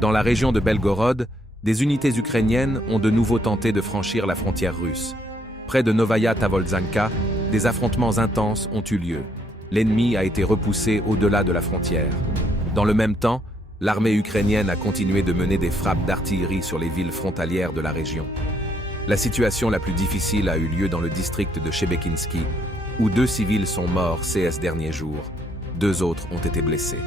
Dans la région de Belgorod, des unités ukrainiennes ont de nouveau tenté de franchir la frontière russe. Près de Novaya Tavolzhanka, des affrontements intenses ont eu lieu. L'ennemi a été repoussé au-delà de la frontière. Dans le même temps, l'armée ukrainienne a continué de mener des frappes d'artillerie sur les villes frontalières de la région. La situation la plus difficile a eu lieu dans le district de Shebekinski, où 2 civils sont morts ces derniers jours. 2 autres ont été blessés.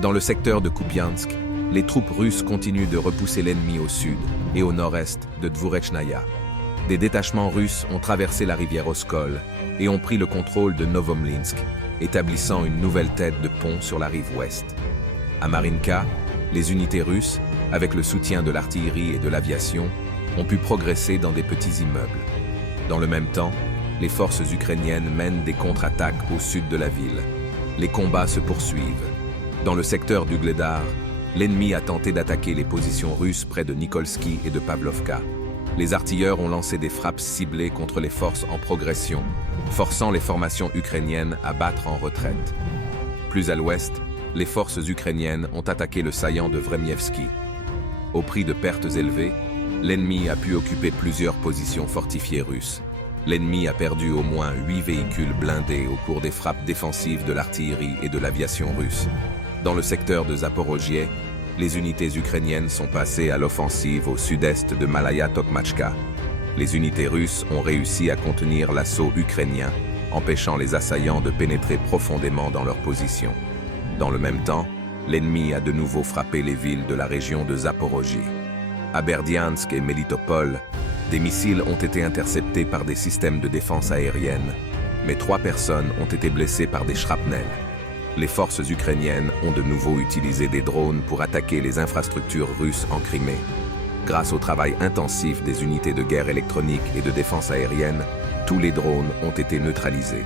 Dans le secteur de Kupiansk, les troupes russes continuent de repousser l'ennemi au sud et au nord-est de Dvourechnaya. Des détachements russes ont traversé la rivière Oskol et ont pris le contrôle de Novomlinsk, établissant une nouvelle tête de pont sur la rive ouest. À Marinka, les unités russes, avec le soutien de l'artillerie et de l'aviation, ont pu progresser dans des petits immeubles. Dans le même temps, les forces ukrainiennes mènent des contre-attaques au sud de la ville. Les combats se poursuivent. Dans le secteur d'Ugledar, l'ennemi a tenté d'attaquer les positions russes près de Nikolski et de Pavlovka. Les artilleurs ont lancé des frappes ciblées contre les forces en progression, forçant les formations ukrainiennes à battre en retraite. Plus à l'ouest, les forces ukrainiennes ont attaqué le saillant de Vremievski. Au prix de pertes élevées, l'ennemi a pu occuper plusieurs positions fortifiées russes. L'ennemi a perdu au moins 8 véhicules blindés au cours des frappes défensives de l'artillerie et de l'aviation russe. Dans le secteur de Zaporojié, les unités ukrainiennes sont passées à l'offensive au sud-est de Malaya Tokmachka. Les unités russes ont réussi à contenir l'assaut ukrainien, empêchant les assaillants de pénétrer profondément dans leur position. Dans le même temps, l'ennemi a de nouveau frappé les villes de la région de Zaporojié. À Berdiansk et Melitopol, des missiles ont été interceptés par des systèmes de défense aérienne, mais 3 personnes ont été blessées par des shrapnels. Les forces ukrainiennes ont de nouveau utilisé des drones pour attaquer les infrastructures russes en Crimée. Grâce au travail intensif des unités de guerre électronique et de défense aérienne, tous les drones ont été neutralisés.